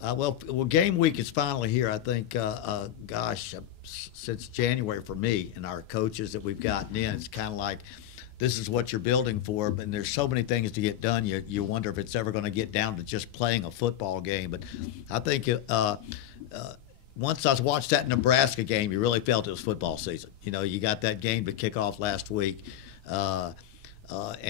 Well, game week is finally here. I think, gosh, since January for me and our coaches that we've gotten in, it's kind of like this is what you're building for. And there's so many things to get done. You wonder if it's ever going to get down to just playing a football game. But I think once I watched that Nebraska game, you really felt it was football season. You know, you got that game to kick off last week. And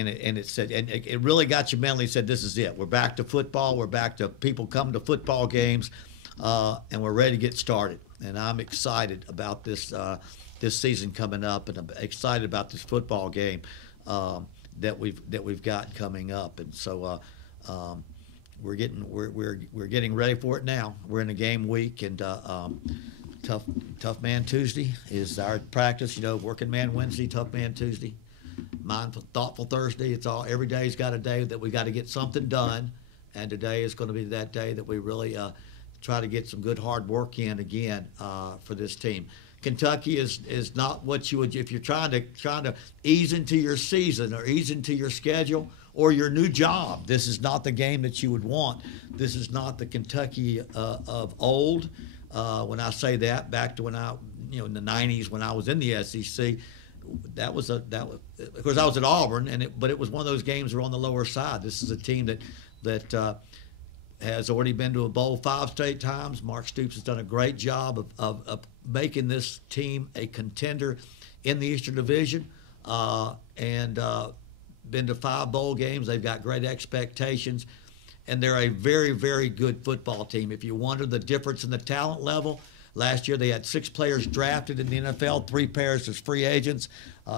it said, and it really got you mentally. Said, this is it. We're back to football. We're back to people coming to football games, and we're ready to get started. And I'm excited about this season coming up, and I'm excited about this football game that we've got coming up. And so we're getting ready for it now. We're in a game week, and tough man Tuesday is our practice. You know, working man Wednesday, tough man Tuesday. Mindful, thoughtful Thursday. It's all every day's got a day that we got to get something done, and today is going to be that day that we really try to get some good hard work in again for this team. Kentucky is not what you would if you're trying to ease into your season or ease into your schedule or your new job. This is not the game that you would want. This is not the Kentucky of old. When I say that, back to when in the '90s when I was in the SEC. That was of course I was at Auburn, but it was one of those games that were on the lower side. This is a team that has already been to a bowl 5 straight times. Mark Stoops has done a great job of making this team a contender in the Eastern Division, and been to 5 bowl games. They've got great expectations, and they're a very, very good football team. If you wonder the difference in the talent level, last year they had 6 players drafted in the NFL, 3 pairs as free agents.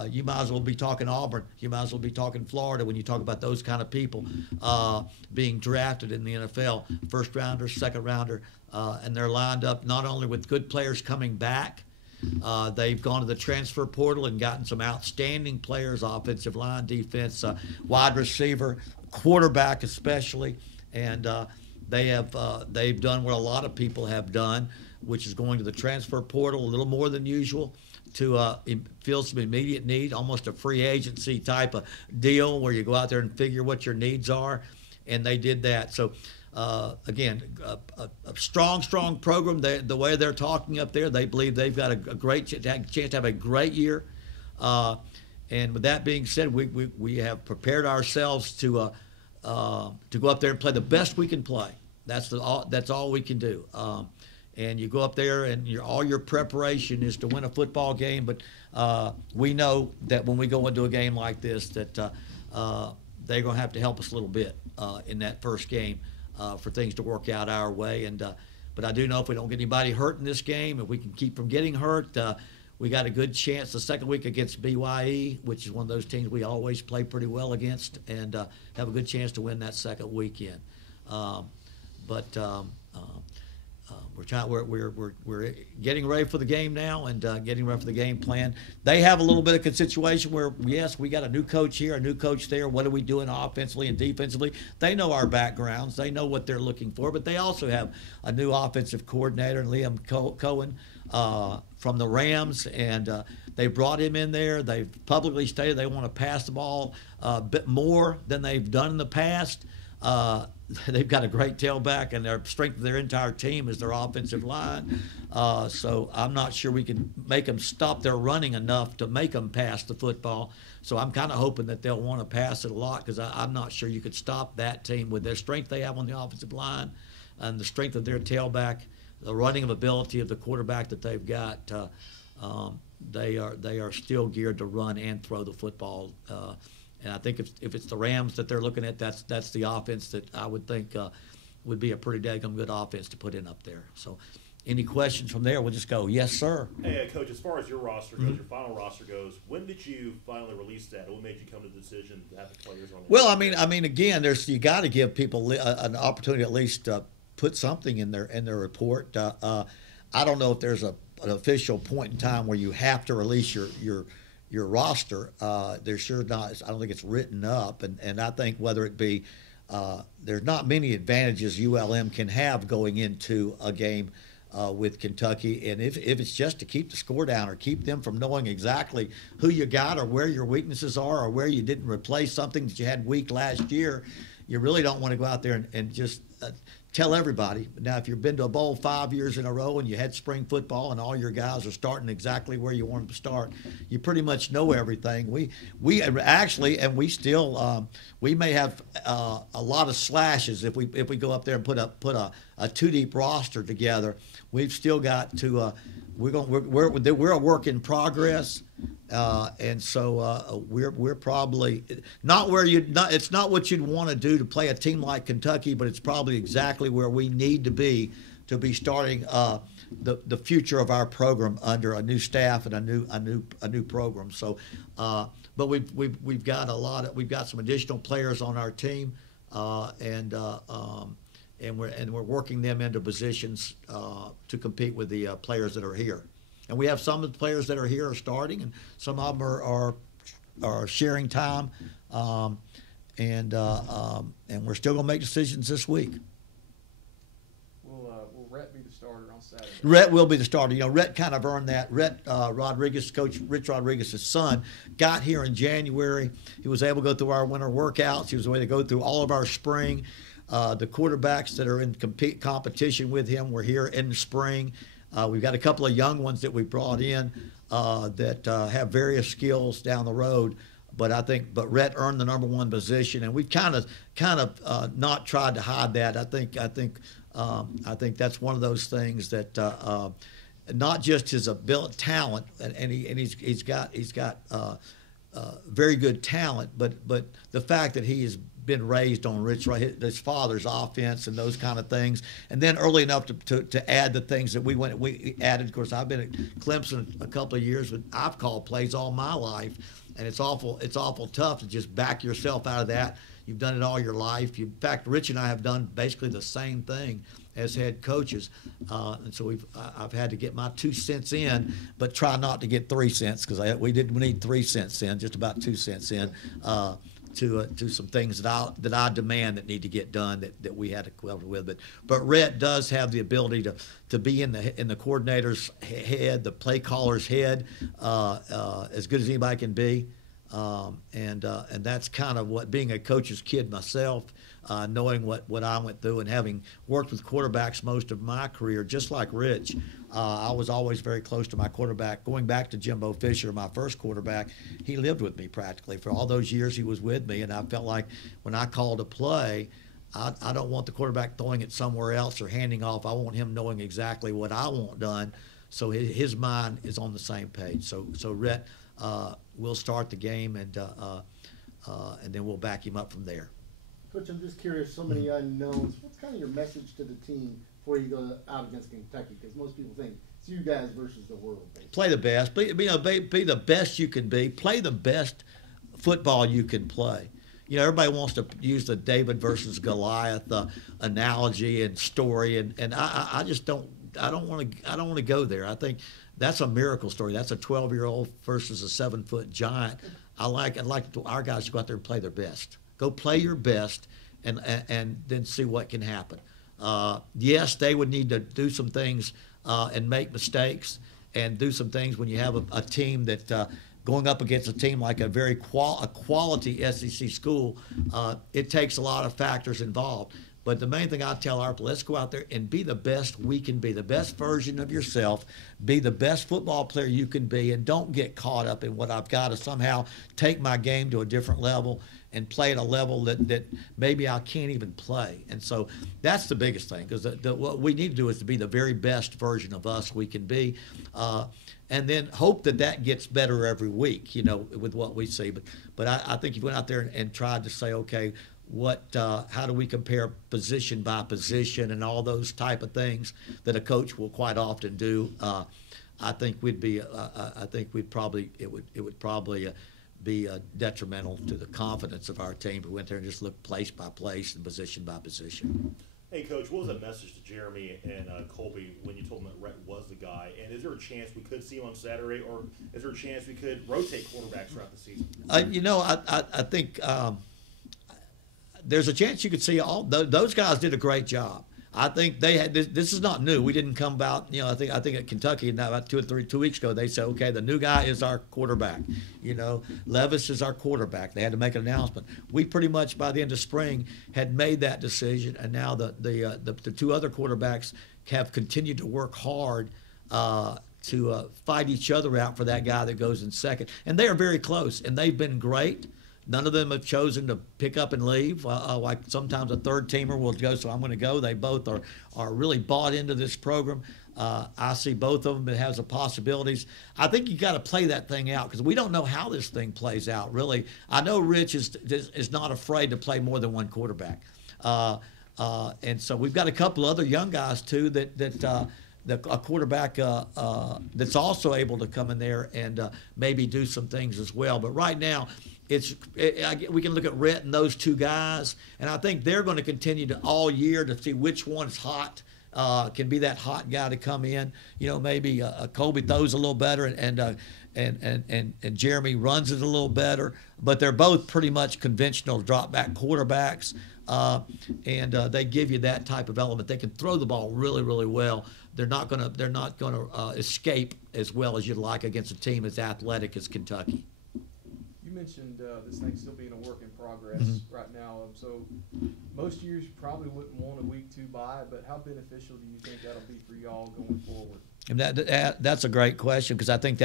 You might as well be talking Auburn. You might as well be talking Florida when you talk about those kind of people being drafted in the NFL, first rounder, second rounder, and they're lined up not only with good players coming back. They've gone to the transfer portal and gotten some outstanding players, offensive line, defense, wide receiver, quarterback especially, and they've done what a lot of people have done, which is going to the transfer portal a little more than usual to fill some immediate need, almost a free agency type of deal where you go out there and figure what your needs are, and they did that. So, again, a strong program. The way they're talking up there, they believe they've got a great chance to have a great year. And with that being said, we have prepared ourselves to go up there and play the best we can play. That's all we can do. And you go up there and all your preparation is to win a football game. But we know that when we go into a game like this that they're going to have to help us a little bit in that first game for things to work out our way. But I do know if we don't get anybody hurt in this game, if we can keep from getting hurt, we got a good chance the second week against BYE, which is one of those teams we always play pretty well against, and have a good chance to win that second weekend. We're getting ready for the game now and getting ready for the game plan. They have a little bit of a situation where, yes, we got a new coach here, a new coach there. What are we doing offensively and defensively? They know our backgrounds. They know what they're looking for, but they also have a new offensive coordinator, Liam Cohen, from the Rams, and they brought him in there. They've publicly stated they want to pass the ball a bit more than they've done in the past. They've got a great tailback, and their strength of their entire team is their offensive line. So I'm not sure we can make them stop their running enough to make them pass the football. So I'm kind of hoping that they'll want to pass it a lot, because I'm not sure you could stop that team with their strength they have on the offensive line and the strength of their tailback, the running ability of the quarterback that they've got. They are still geared to run and throw the football. And I think if it's the Rams that they're looking at, that's the offense that I would think would be a pretty daggum good offense to put in up there. So any questions from there, we'll just go, yes, sir. Hey, Coach, as far as your roster goes, your final roster goes, when did you finally release that? What made you come to the decision to have the players on it? Well, I mean, again, you got to give people an opportunity at least to put something in their report. I don't know if there's an official point in time where you have to release your roster. There's sure not. I don't think it's written up, and I think whether it be there's not many advantages ULM can have going into a game with Kentucky, and if it's just to keep the score down or keep them from knowing exactly who you got or where your weaknesses are or where you didn't replace something that you had weak last year, you really don't want to go out there and just tell everybody. Now, if you've been to a bowl 5 years in a row and you had spring football and all your guys are starting exactly where you want them to start, you pretty much know everything. We actually, and we still, we may have a lot of slashes if we go up there and put a 2 deep roster together. We've still got to. We're a work in progress, and so we're probably not where it's not what you'd want to do to play a team like Kentucky, but it's probably exactly where we need to be starting the future of our program under a new staff and a new program. So, but we've got we've got some additional players on our team, and we're working them into positions to compete with the players that are here. And we have some of the players that are here are starting, and some of them are sharing time, and we're still going to make decisions this week. Will Rhett be the starter on Saturday? Rhett will be the starter. You know, Rhett kind of earned that. Rhett Rodriguez, Coach Rich Rodriguez's son, got here in January. He was able to go through our winter workouts. He was able to go through all of our spring. The quarterbacks that are in competition with him were here in the spring. We've got a couple of young ones that we brought in that have various skills down the road. But Rhett earned the number 1 position, and we've kind of not tried to hide that. I think that's one of those things that not just his ability, talent, and he's got very good talent, but the fact that he has been raised on his father's offense and those kind of things, and then early enough to add the things that we added. Of course, I've been at Clemson a couple of years, but I've called plays all my life, and it's awful tough to just back yourself out of that. You've done it all your life. In fact, Rich and I have done basically the same thing as head coaches, and so I've had to get my 2 cents in, but try not to get 3 cents because we didn't need 3 cents in, just about 2 cents in. To some things that I demand that need to get done that we had to cover with. But Rhett does have the ability to be in the coordinator's head, the play caller's head, as good as anybody can be, and that's kind of what, being a coach's kid myself, knowing what I went through and having worked with quarterbacks most of my career, just like Rich. I was always very close to my quarterback. Going back to Jimbo Fisher, my first quarterback, he lived with me practically. For all those years he was with me, and I felt like when I called a play, I don't want the quarterback throwing it somewhere else or handing off. I want him knowing exactly what I want done, so his mind is on the same page. So Rhett will start the game, and then we'll back him up from there. Coach, I'm just curious, so many unknowns. What's kind of your message to the team before you go out against Kentucky? Because most people think it's you guys versus the world. Basically. Play the best. Be the best you can be. Play the best football you can play. You know, everybody wants to use the David versus Goliath analogy and story, and I just don't. I don't want to go there. I think that's a miracle story. That's a 12-year-old versus a 7-foot giant. I'd like our guys to go out there and play their best. Go play your best, and then see what can happen. Yes, they would need to do some things and make mistakes and do some things when you have a team that going up against a team like a very quality SEC school. It takes a lot of factors involved. But the main thing I tell our people, let's go out there and be the best we can be, the best version of yourself, be the best football player you can be, and don't get caught up in what I've got to somehow take my game to a different level and play at a level that maybe I can't even play. And so that's the biggest thing, because what we need to do is to be the very best version of us we can be, and then hope that gets better every week, you know, with what we see. But I think if you went out there and tried to say, okay, how do we compare position by position and all those type of things that a coach will quite often do, I think it would probably be detrimental to the confidence of our team if we went there and just looked place by place and position by position. Hey, Coach, what was that message to Jeremy and Colby when you told them that Rhett was the guy? And is there a chance we could see him on Saturday, or is there a chance we could rotate quarterbacks throughout the season? I think there's a chance you could see all those guys did a great job. I think they had this is not new. We didn't come about, I think at Kentucky now about 2 weeks ago they said, okay, the new guy is our quarterback. Levis is our quarterback. They had to make an announcement. We pretty much by the end of spring had made that decision, and now the two other quarterbacks have continued to work hard to fight each other out for that guy that goes in second, and they are very close, and they've been great. None of them have chosen to pick up and leave. Like sometimes a third teamer will go, so I'm going to go. They both are really bought into this program. I see both of them. It has the possibilities. I think you got to play that thing out because we don't know how this thing plays out. Really, I know Rich is not afraid to play more than one quarterback, and so we've got a couple other young guys too a quarterback that's also able to come in there and maybe do some things as well. But right now, we can look at Rhett and those two guys, and I think they're going to continue to all year to see which one's hot. Can be that hot guy to come in. Maybe Colby throws a little better, and Jeremy runs it a little better. But they're both pretty much conventional drop back quarterbacks, and they give you that type of element. They can throw the ball really, really well. They're not gonna escape as well as you'd like against a team as athletic as Kentucky. You mentioned this thing still being a work in progress right now. So most years you probably wouldn't want a week 2 bye, but how beneficial do you think that'll be for y'all going forward? And that's a great question because I think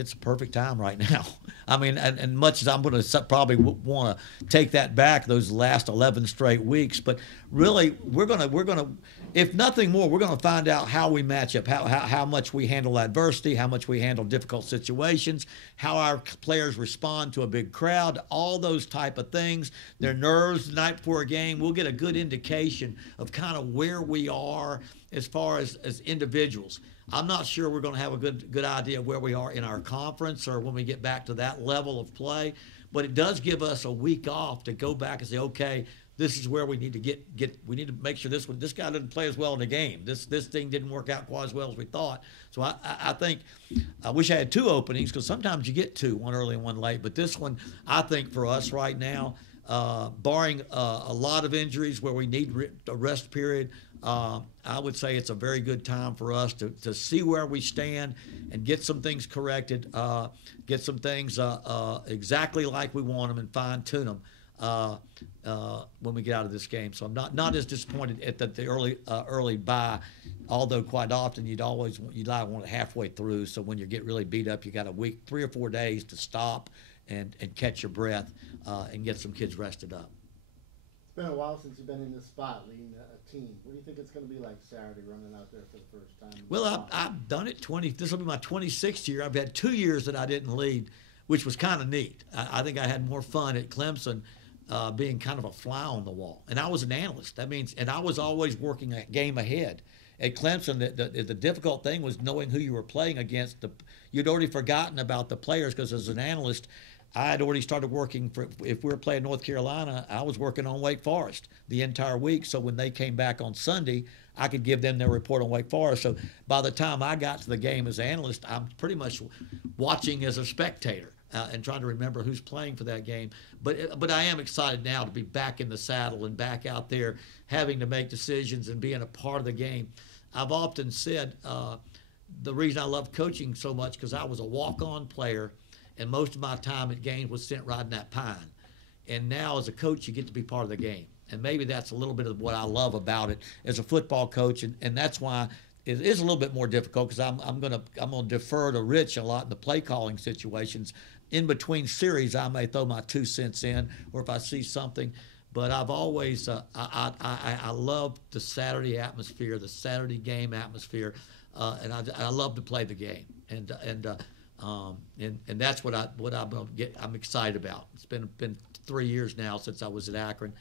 it's a perfect time right now. I mean, and much as I'm going to probably want to take that back those last 11 straight weeks, but really we're gonna if nothing more, we're going to find out how we match up, how much we handle adversity, how much we handle difficult situations, how our players respond to a big crowd, all those type of things, their nerves the night before a game. We'll get a good indication of kind of where we are as far as individuals. I'm not sure we're going to have a good idea of where we are in our conference or when we get back to that level of play, but it does give us a week off to go back and say, okay, this is where we need to get. We need to make sure this guy didn't play as well in the game. This thing didn't work out quite as well as we thought. So I think I wish I had 2 openings because sometimes you get 2, one early and one late. But this one, I think for us right now, barring a lot of injuries where we need a rest period, I would say it's a very good time for us to see where we stand and get some things corrected, get some things exactly like we want them and fine tune them. When we get out of this game, so I'm not as disappointed at the early bye, although quite often you'd want it halfway through. So when you get really beat up, you got a week, 3 or 4 days to stop and catch your breath and get some kids rested up. It's been a while since you've been in this spot leading a team. What do you think it's going to be like Saturday running out there for the first time? Well, I've done it 20. This will be my 26th year. I've had 2 years that I didn't lead, which was kind of neat. I think I had more fun at Clemson. Being kind of a fly on the wall. And I was an analyst. That means, and I was always working a game ahead. At Clemson, the difficult thing was knowing who you were playing against. You'd already forgotten about the players because as an analyst, I had already started working if we were playing North Carolina, I was working on Wake Forest the entire week. So when they came back on Sunday, I could give them their report on Wake Forest. So by the time I got to the game as an analyst, I'm pretty much watching as a spectator. And trying to remember who's playing for that game. But I am excited now to be back in the saddle and back out there having to make decisions and being a part of the game. I've often said the reason I love coaching so much because I was a walk-on player and most of my time at games was spent riding that pine. And now as a coach, you get to be part of the game. And maybe that's a little bit of what I love about it as a football coach. And that's why it is a little bit more difficult because I'm gonna defer to Rich a lot in the play calling situations. In between series, I may throw my 2 cents in, or if I see something. But I've always I love the Saturday atmosphere, the Saturday game atmosphere, and I love to play the game, and that's what I'm excited about. It's been 3 years now since I was at Akron.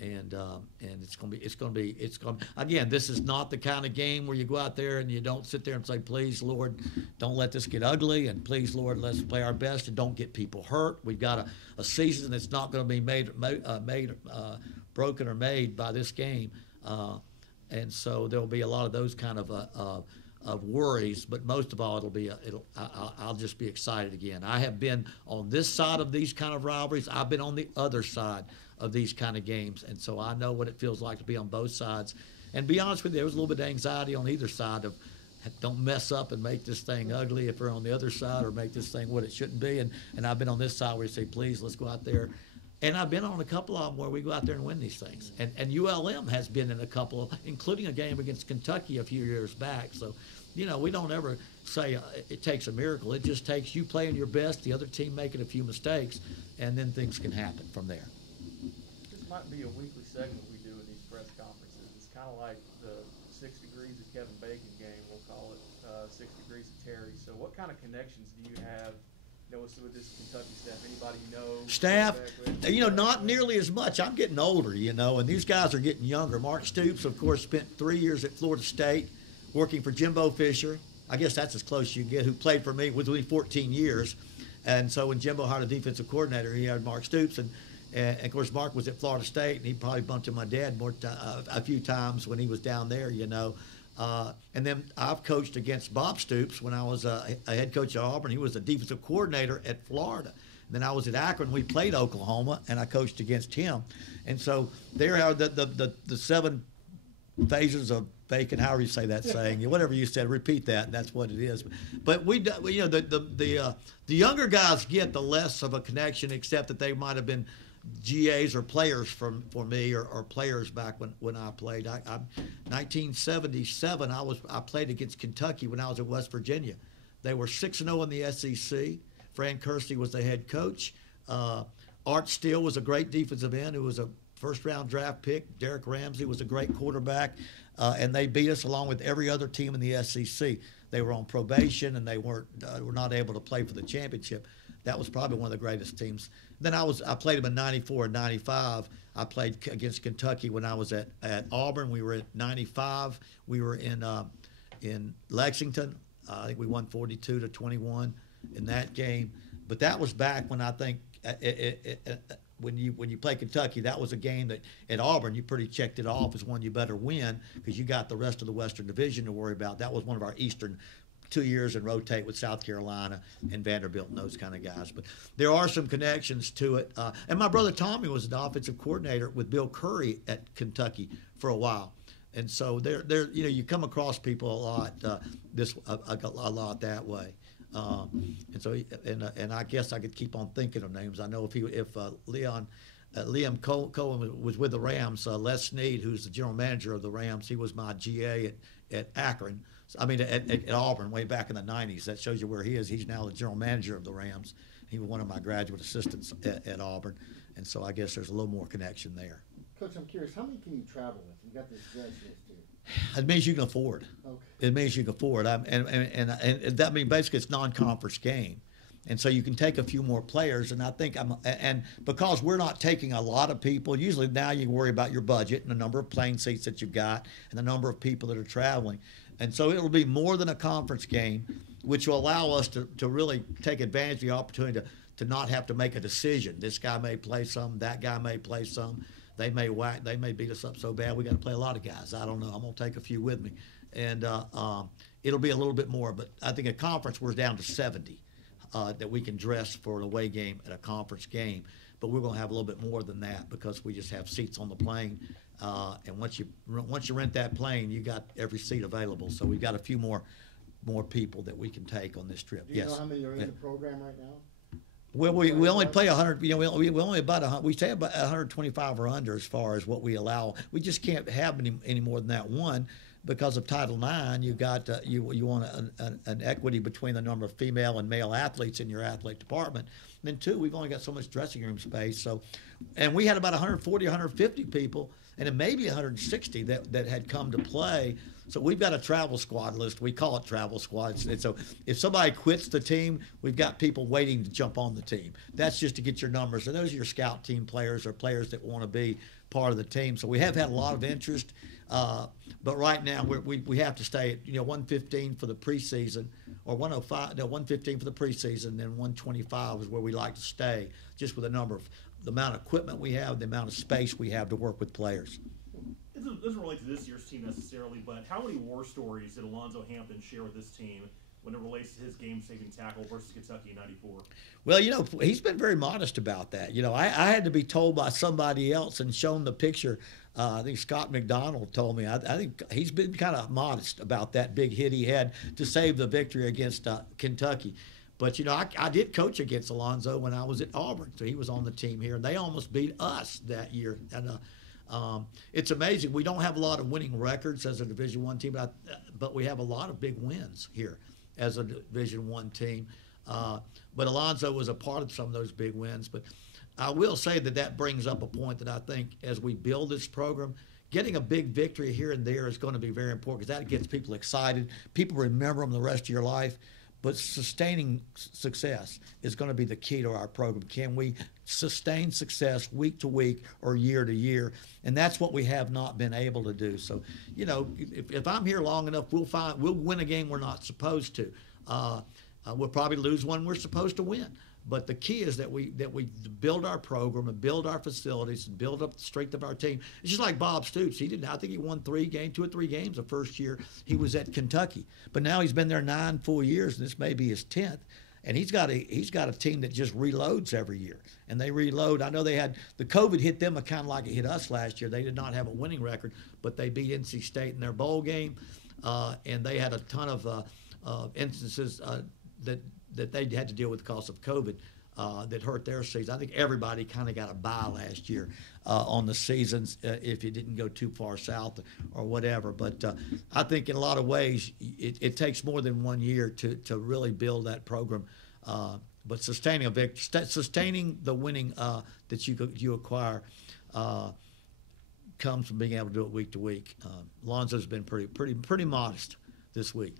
And it's gonna be again. This is not the kind of game where you go out there and you don't sit there and say, "Please, Lord, don't let this get ugly," and "Please, Lord, let's play our best and don't get people hurt." We've got a season that's not going to be broken or made by this game, and so there will be a lot of those kind of worries. But most of all, I'll just be excited again. I have been on this side of these kind of rivalries. I've been on the other side of these kind of games. And so I know what it feels like to be on both sides. And to be honest with you, there was a little bit of anxiety on either side of don't mess up and make this thing ugly if we're on the other side, or make this thing what it shouldn't be. And I've been on this side where you say, please, let's go out there. And I've been on a couple of them where we go out there and win these things. And ULM has been in a couple, including a game against Kentucky a few years back. So, you know, we don't ever say it takes a miracle. It just takes you playing your best, the other team making a few mistakes, and then things can happen from there. This might be a weekly segment we do in these press conferences. It's kind of like the 6 degrees of Kevin Bacon game, we'll call it 6 degrees of Terry. So what kind of connections do you have, you know, with this Kentucky staff? Anybody you know? Staff, you know, not nearly as much. I'm getting older, you know, and these guys are getting younger. Mark Stoops, of course, spent 3 years at Florida State working for Jimbo Fisher. I guess that's as close as you get, who played for me with me 14 years. And so when Jimbo hired a defensive coordinator, he hired Mark Stoops. And of course, Mark was at Florida State, and he probably bumped into my dad a few times when he was down there, you know. And then I've coached against Bob Stoops when I was a head coach at Auburn. He was the defensive coordinator at Florida. And then I was at Akron. We played Oklahoma, and I coached against him. And so there are the 7 phases of Bacon, however you say that saying, whatever you said, repeat that, and that's what it is. But you know, the younger guys get the less of a connection, except that they might have been GAs or players for me, or players back when I played. 1977, I played against Kentucky when I was at West Virginia. They were 6-0 in the SEC. Fran Kersey was the head coach. Art Steele was a great defensive end who was a first-round draft pick. Derek Ramsey was a great quarterback, and they beat us along with every other team in the SEC. They were on probation, and they were not able to play for the championship. That was probably one of the greatest teams. Then I played them in '94 and '95. I played against Kentucky when I was at Auburn. We were at '95. We were in Lexington. I think we won 42-21 in that game. But that was back when I think when you play Kentucky, that was a game that at Auburn you pretty checked it off as one you better win, because you got the rest of the Western Division to worry about. That was one of our Eastern 2 years and rotate with South Carolina and Vanderbilt and those kind of guys. But there are some connections to it. And my brother Tommy was the offensive coordinator with Bill Curry at Kentucky for a while. And so there you know, you come across people a lot a lot that way. And so and I guess I could keep on thinking of names. I know if Liam Cohen was with the Rams, Les Snead, who's the general manager of the Rams, he was my GA at Akron. At Auburn way back in the 90s. That shows you where he is. He's now the general manager of the Rams. He was one of my graduate assistants at Auburn. And so I guess there's a little more connection there. Coach, I'm curious, how many can you travel with? You got this guest list here. It means you can afford. Okay. It means you can afford. And that means basically it's non-conference game. And so you can take a few more players, and I think and because we're not taking a lot of people, usually now you worry about your budget and the number of plane seats that you've got and the number of people that are traveling. And so it'll be more than a conference game, which will allow us to really take advantage of the opportunity to not have to make a decision. This guy may play some, that guy may play some. They may beat us up so bad we got to play a lot of guys. I don't know. I'm going to take a few with me. And it'll be a little bit more. But I think at conference we're down to 70 that we can dress for an away game at a conference game. But we're going to have a little bit more than that because we just have seats on the plane. And once you rent that plane, you got every seat available. So we've got a few more people that we can take on this trip. Do you know how many are in the program right now? Well, we only play 100. You know, we only about 100. We say about 125 or under as far as what we allow. We just can't have any more than that. One, because of Title IX, you got you want an equity between the number of female and male athletes in your athletic department. And then two, we've only got so much dressing room space. So, and we had about 140, 150 people, and it may be 160 that had come to play. So we've got a travel squad list. We call it travel squads. And so if somebody quits the team, we've got people waiting to jump on the team. That's just to get your numbers. And those are your scout team players or players that want to be part of the team. So we have had a lot of interest. But right now we have to stay at 115 for the preseason, or 115 for the preseason, then 125 is where we like to stay, just with the amount of equipment we have, the amount of space we have to work with players. It doesn't relate to this year's team necessarily, but how many war stories did Alonzo Hampton share with this team when it relates to his game-saving tackle versus Kentucky in '94? Well, he's been very modest about that. I had to be told by somebody else and shown the picture. I think Scott McDonald told me. I think he's been kind of modest about that big hit he had to save the victory against Kentucky. But, I did coach against Alonzo when I was at Auburn. So he was on the team here. And they almost beat us that year. And it's amazing. We don't have a lot of winning records as a Division I team, but we have a lot of big wins here as a Division I team. But Alonzo was a part of some of those big wins. But I will say that brings up a point that I think as we build this program, getting a big victory here and there is going to be very important because that gets people excited. People remember them the rest of your life. But sustaining success is going to be the key to our program. Can we sustain success week to week or year to year? And that's what we have not been able to do. So, if I'm here long enough, we'll win a game we're not supposed to. We'll probably lose one we're supposed to win. But the key is that we build our program and build our facilities and build up the strength of our team. It's just like Bob Stoops. I think he won 2 or 3 games the first year he was at Kentucky. But now he's been there 9 full years, and this may be his 10th. And he's got a team that just reloads every year. And they reload. I know the COVID hit them kind of like it hit us last year. They did not have a winning record, but they beat NC State in their bowl game. And they had a ton of instances that they had to deal with because of COVID that hurt their season. I think everybody kind of got a bye last year on the seasons if you didn't go too far south or whatever. But I think in a lot of ways it takes more than 1 year to really build that program. But sustaining the winning that you acquire comes from being able to do it week to week. Lonzo's been pretty modest this week.